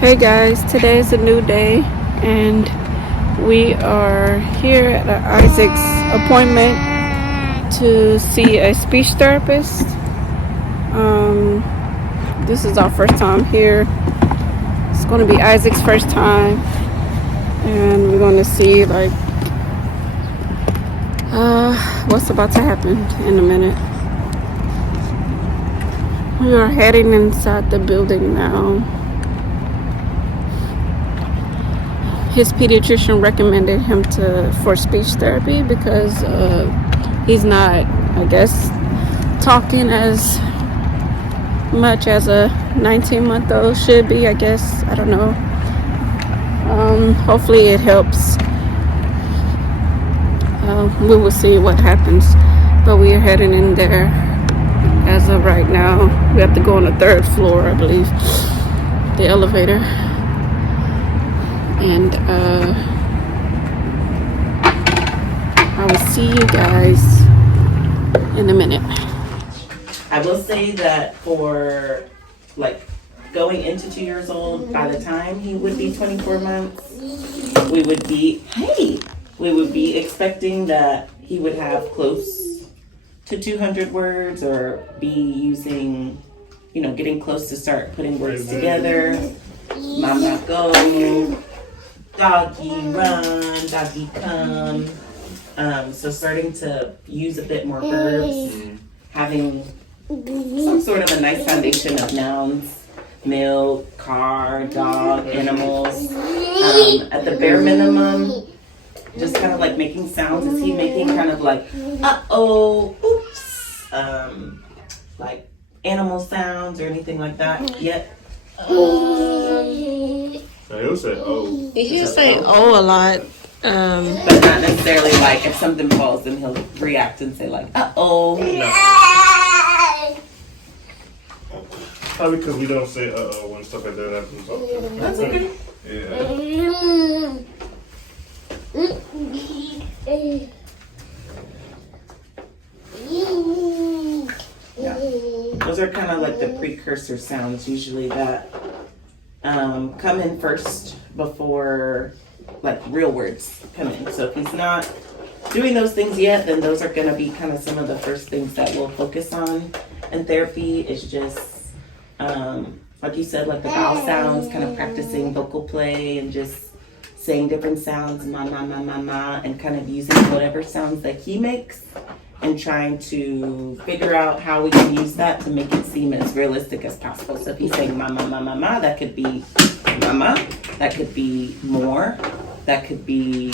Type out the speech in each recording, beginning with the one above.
Hey guys, today is a new day and we are here at Isaac's appointment to see a speech therapist. This is our first time here. It's going to be Isaac's first time and we're going to see what's about to happen in a minute. We are heading inside the building now. His pediatrician recommended him for speech therapy because he's not, I guess, talking as much as a 19-month-old should be, I guess. I don't know. Hopefully it helps. We will see what happens. But we are heading in there as of right now. We have to go on the 3rd floor, I believe, the elevator. And I will see you guys in a minute. I will say that for going into 2 years old, by the time he would be 24 months, we would be expecting that he would have close to 200 words or be using, getting close to start putting words together. Mama go. Doggy run, doggy come. So starting to use a bit more verbs, having some sort of a nice foundation of nouns, milk, car, dog, animals. At the bare minimum, just kind of like making sounds. Is he making kind of like, uh-oh, oops, like animal sounds or anything like that yet? He'll say oh. He'll say oh a lot. But not necessarily like if something falls, then he'll react and say like, uh-oh. No. Probably because we don't say uh-oh when stuff like that happens. That's okay. Yeah. Those are kind of like the precursor sounds usually that come in first before like real words come in. So if he's not doing those things yet, then those are going to be kind of some of the first things that we'll focus on in therapy. Is just like you said, like the vowel sounds, kind of practicing vocal play and just saying different sounds, ma ma ma ma ma, and kind of using whatever sounds that he makes and trying to figure out how we can use that to make it seem as realistic as possible. So if he's saying ma ma ma ma ma, that could be mama, that could be more, that could be,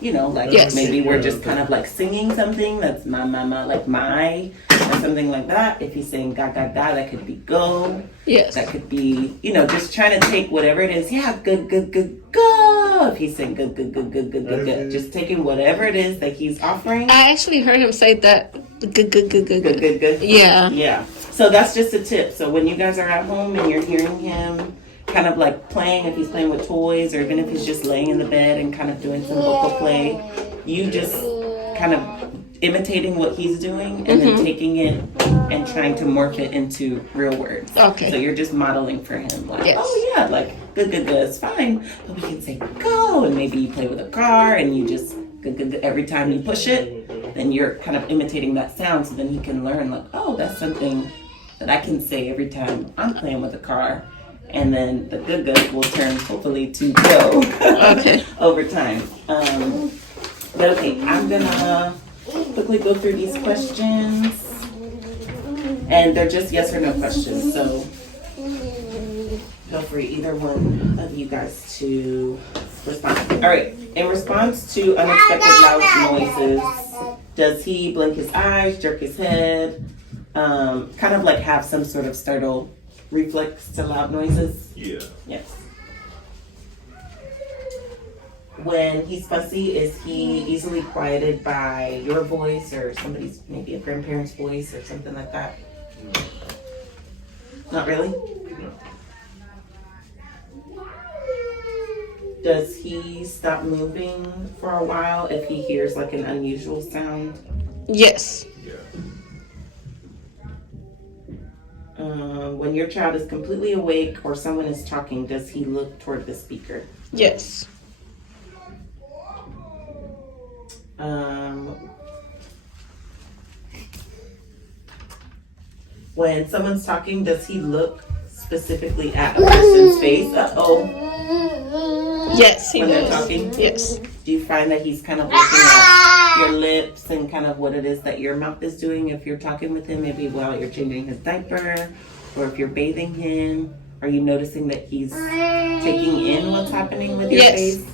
Yes. maybe we're just kind of like singing something that's ma ma ma, like my, or something like that. If he's saying ga ga ga, that could be go. Yes. That could be, just trying to take whatever it is. Yeah, good, good, good, go. If he's saying good, good, good, good, good, good, good. Just taking whatever it is that he's offering. I actually heard him say that. Good, good, good, good, Good, good, good. Yeah. Yeah. So that's just a tip. So when you guys are at home and you're hearing him kind of like playing, if he's playing with toys or even if he's just laying in the bed and kind of doing some vocal play, you just kind of imitating what he's doing and then taking it and trying to morph it into real words. Okay. So you're just modeling for him like, Yes. oh yeah, like good, good, good, it's fine. But we can say go, and maybe you play with a car and you just good, good, good. Every time you push it, then you're kind of imitating that sound, so then he can learn like, oh, that's something that I can say every time I'm playing with a car. And then the good good will turn hopefully to go Okay. over time. But okay, I'm gonna quickly go through these questions. And they're just yes or no questions, so feel free, either one of you guys, to respond. All right, in response to unexpected loud noises, does he blink his eyes, jerk his head, kind of like have some sort of startle reflex to loud noises? Yeah. Yes. When he's fussy, is he easily quieted by your voice or somebody's, maybe a grandparent's voice or something like that? No. Not really? No. Does he stop moving for a while if he hears like an unusual sound? Yes. Yeah. When your child is completely awake or someone is talking, does he look toward the speaker? Yes. When someone's talking, does he look specifically at a person's face? Yes, he When does. they're talking? Yes. Do you find that he's kind of looking at your lips and kind of what it is that your mouth is doing if you're talking with him, maybe while you're changing his diaper or if you're bathing him? Are you noticing that he's taking in what's happening with your Yes. face?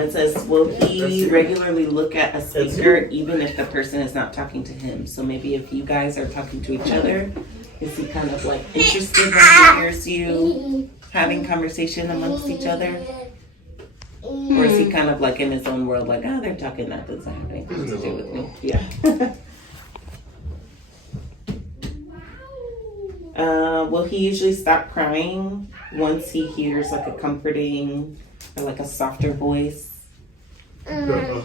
It says, will he regularly look at a speaker even if the person is not talking to him? So maybe if you guys are talking to each other, is he kind of like interested when he hears you having conversation amongst each other? Or is he kind of like in his own world, like, oh, they're talking, that doesn't have anything to do with me? Yeah. Will he usually stop crying once he hears like a comforting or like a softer voice? No?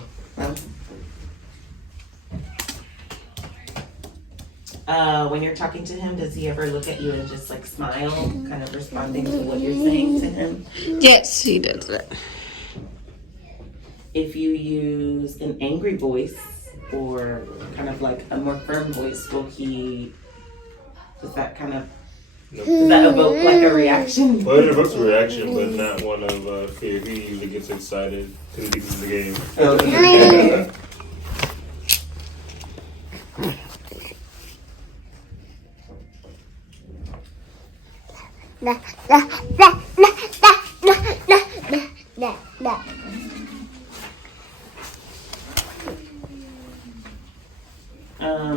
When you're talking to him, does he ever look at you and just like smile, kind of responding to what you're saying to him? Yes, he does that. If you use an angry voice or kind of like a more firm voice, does that kind of, does that evoke like a reaction? Well, it evokes a reaction, but not one of fear. He usually gets excited because he gets in the game. Okay.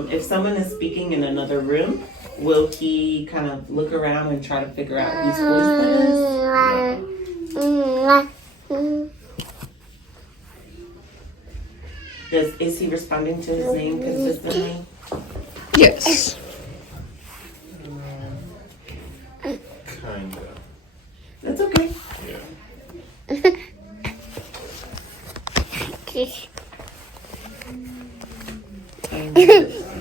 If someone is speaking in another room, will he kind of look around and try to figure out whose voice that is? Is he responding to his name consistently? Yes. Kinda. That's okay. Yeah.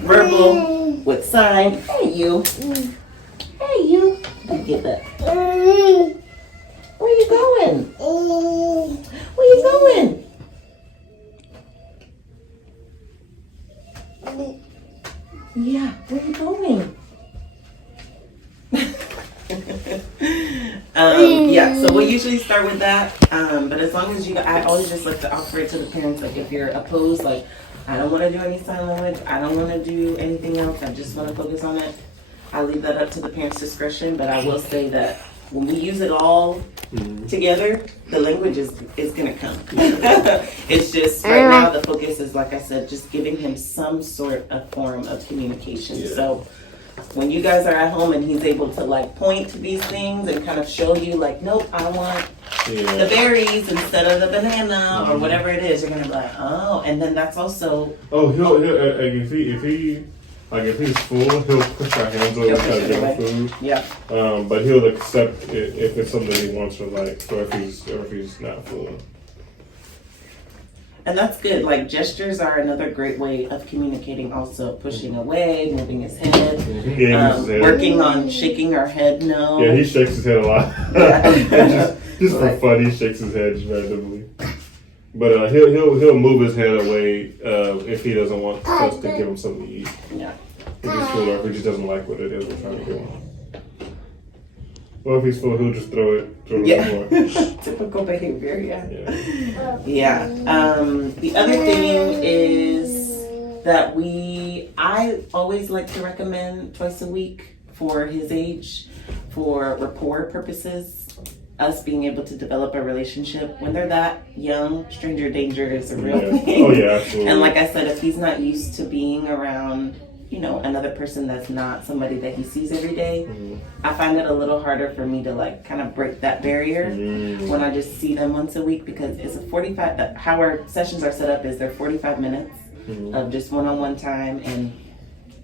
Verbal with sign. Hey you. Hey you. Let me get that. Where you going? Where you going? Yeah, where you going? Yeah, so we'll usually start with that. But as long as I always just like to offer it to the parents. Like if you're opposed, like I don't want to do any sign language, I don't want to do anything else, I just want to focus on it, I leave that up to the parents' discretion. But I will say that when we use it all together, the language is gonna come. It's just right now the focus is, like I said, just giving him some sort of form of communication. Yeah. So when you guys are at home and he's able to like point to these things and kind of show you like, nope, I want the berries instead of the banana or whatever it is, you're gonna be like, oh. And then that's also He'll if he's full, he'll push our hands over He'll to try push to it get away. him food. yeah. But he'll accept it if it's something he wants or like, or if he's not full. And that's good. Like gestures are another great way of communicating. Also, pushing away, moving his head, Yeah, his head. working on shaking our head. No. Yeah, he shakes his head a lot. Yeah. just for fun, he shakes his head just randomly. But he'll move his head away if he doesn't want us to give him something to eat. Yeah. If he's full or if he just doesn't like what it is we're trying to give him. Well, if he's full, he'll just throw it Yeah. more. Typical behavior. Yeah. Yeah. Yeah. The other thing is that I always like to recommend twice a week for his age, for rapport purposes. Us being able to develop a relationship when they're that young, stranger danger is a real thing. Oh yeah, absolutely. And like I said, if he's not used to being around, another person that's not somebody that he sees every day, I find it a little harder for me to like kind of break that barrier when I just see them once a week, because it's a 45, how our sessions are set up is they're 45 minutes of just one-on-one time, and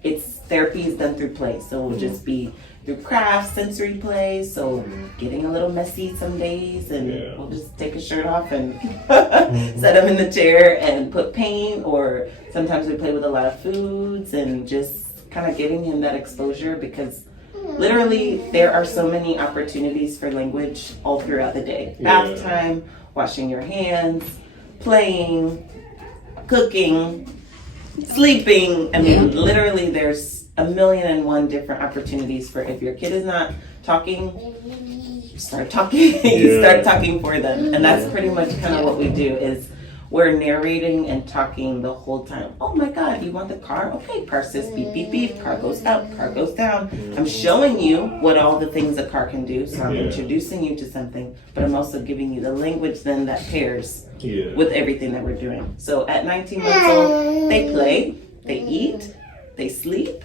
it's therapy is done through play. So it will just be through crafts, sensory play. So getting a little messy some days, and Yeah. we'll just take his shirt off and set him in the chair and put paint. Or sometimes we play with a lot of foods and just kind of giving him that exposure, because literally there are so many opportunities for language all throughout the day. Bath Yeah. time, washing your hands, playing, cooking, sleeping. I mean, literally there's a million and one different opportunities for, if your kid is not talking, start talking. You Yeah. start talking for them. And that's pretty much kind of what we do, is we're narrating and talking the whole time. Oh my God, you want the car? Okay, car says beep, beep, beep. Car goes up, car goes down. I'm showing you what all the things a car can do. So I'm Yeah. introducing you to something, but I'm also giving you the language then that pairs Yeah. with everything that we're doing. So at 19 months old, they play, they eat, they sleep.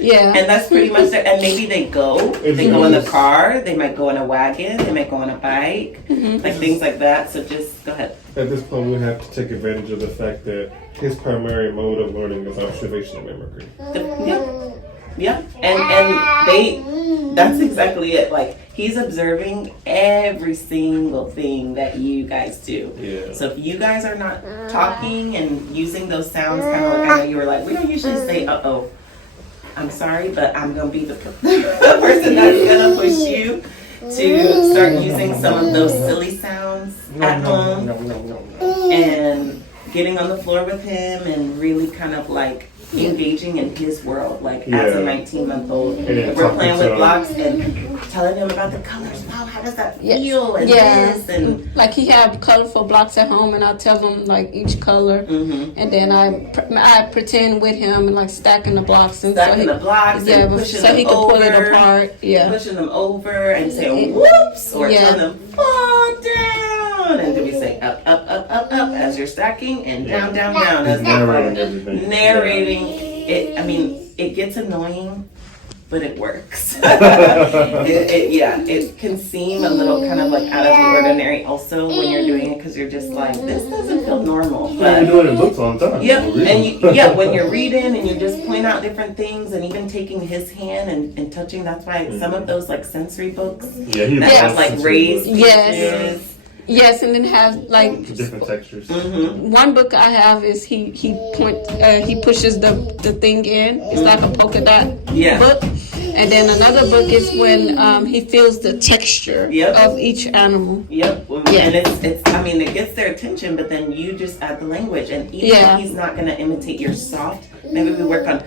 Yeah. And that's pretty much it. And maybe they go in the car, they might go in a wagon, they might go on a bike, like things like that. So just go ahead. At this point, we have to take advantage of the fact that his primary mode of learning is observation and mimicry. Yeah. And that's exactly it. Like, he's observing every single thing that you guys do. Yeah. So if you guys are not talking and using those sounds, kind of like I know you were like, we don't usually say, uh-oh, I'm sorry, but I'm going to be the person that's going to push you to start using some of those silly sounds at home. And getting on the floor with him and really kind of like engaging in his world, like as a Yeah. 19-month-old. And then If we're talking playing to with him. blocks and telling him about the colors. Wow, how does that Yes. feel? And Yeah. this and Like he have colorful blocks at home, and I tell him like each color, and then I pretend with him and like stacking the blocks and stacking so the blocks yeah, and pushing so them he can over, pull it apart. Yeah, pushing them over and saying whoops, or Yeah. telling them fall down. And do we say up, up, up, up, up as you're stacking, and down, down, down as they're Narrating falling. everything. Narrating it. I mean, it gets annoying, but it works. It can seem a little kind of like out of the ordinary also when you're doing it, because you're just like, this doesn't feel normal. Yeah. But You're doing it books all the time. yep, Really. and when you're reading and you just point out different things, and even taking his hand and touching, that's why some of those like sensory books Yeah, he that have like loves raised books. Yes. pages. yes, and then have like Different textures. one book I have is he pushes the thing in. It's like a polka dot Yeah. book. And then another book is when he feels the texture Yep. of each animal. Yep, Yeah. and it's. I mean, it gets their attention, but then you just add the language, and even Yeah. if he's not gonna imitate your soft, maybe we work on.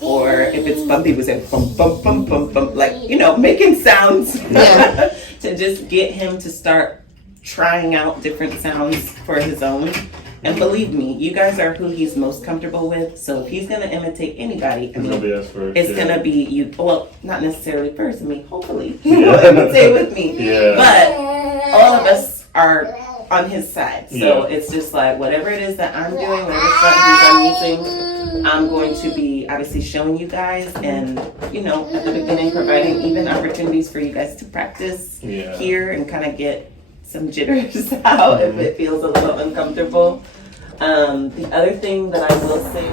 Or if it's bumpy, we say bum bum bum bum bum, like making sounds Yeah. to just get him to start trying out different sounds for his own. And believe me, you guys are who he's most comfortable with. So if he's gonna imitate anybody, I It's gonna mean, be us first. it's yeah. gonna be you. Well, not necessarily first. I mean, hopefully he Yeah. will imitate with me. Yeah. But all of us are on his side. So Yeah. it's just like whatever it is that I'm doing, whatever strategies I'm using, I'm going to be obviously showing you guys, and at the beginning providing even opportunities for you guys to practice Yeah. here and kind of get some jitters out if it feels a little uncomfortable. The other thing that I will say,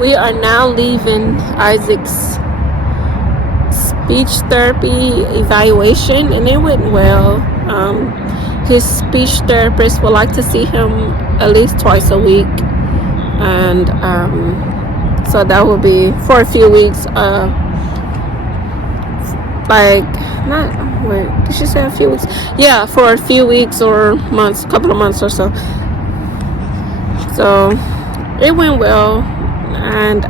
We are now leaving Isaac's speech therapy evaluation, and it went well. His speech therapist would like to see him at least twice a week, and so that will be for a few weeks. Did she say a few weeks? Yeah, for a few weeks or months, a couple of months or so. So it went well, and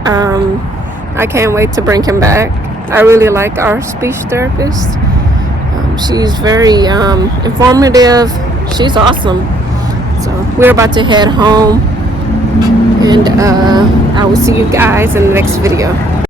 I can't wait to bring him back. I really like our speech therapist. She's very informative. She's awesome. So we're about to head home, and I will see you guys in the next video.